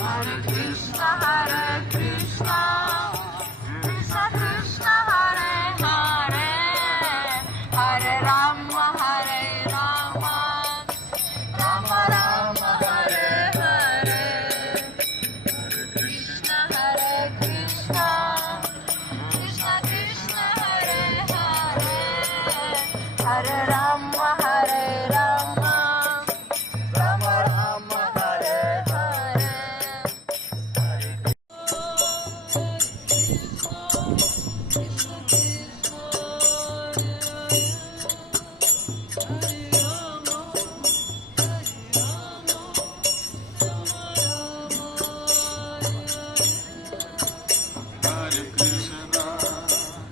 Hare Krishna, Krishna Krishna, Hare Hare, Hare Rama, Rama Rama, Hare Hare. Krishna, Krishna Krishna, Hare Hare, Hare Rama, Rama Rama, Hare Hare.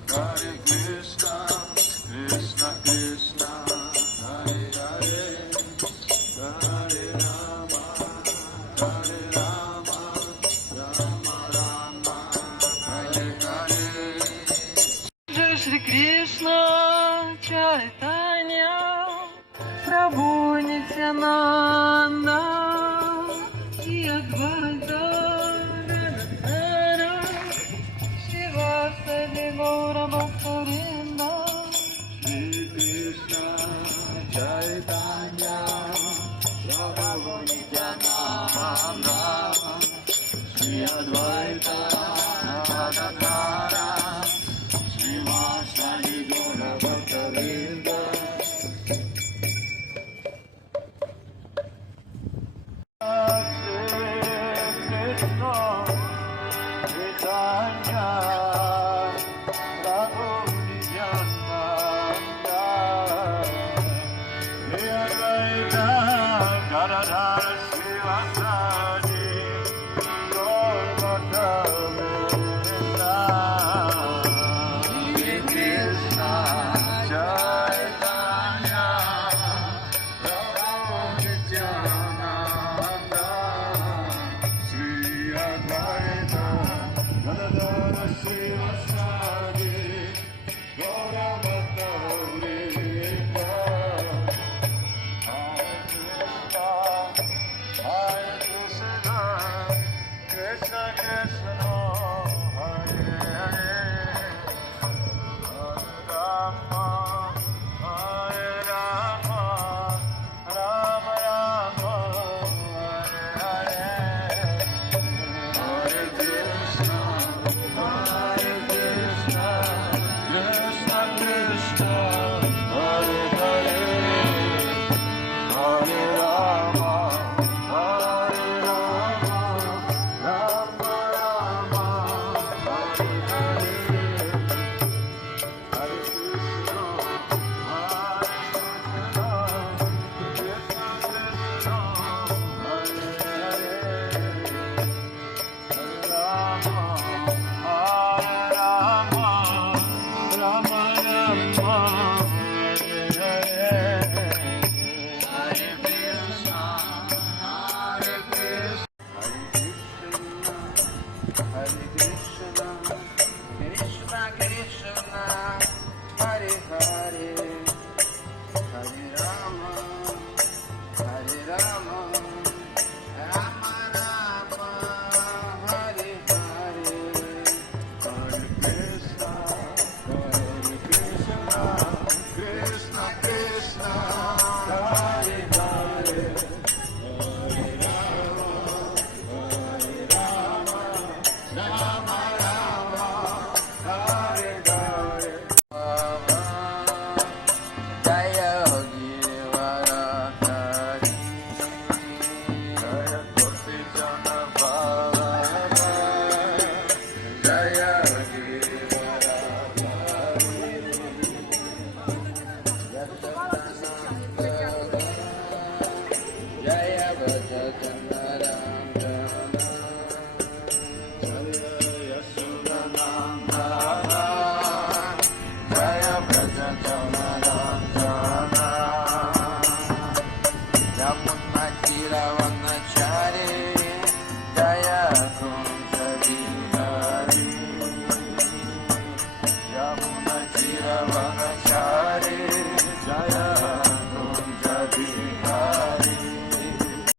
Hare Krishna, Krishna Krishna, Hare Hare, Hare Rama, Rama Rama, Hare Hare. Jai Shri Krishna Chaitanya Prabhu Nityananda Shri Advaita Gadadhara Shivasadi Gaura Bhaktarinda. Shri Krishna Chaitanya Prabhu Nityananda Shri Advaita Gadadhara Shivasadi Gaura Bhaktarinda. Jaya Bhaja Chandra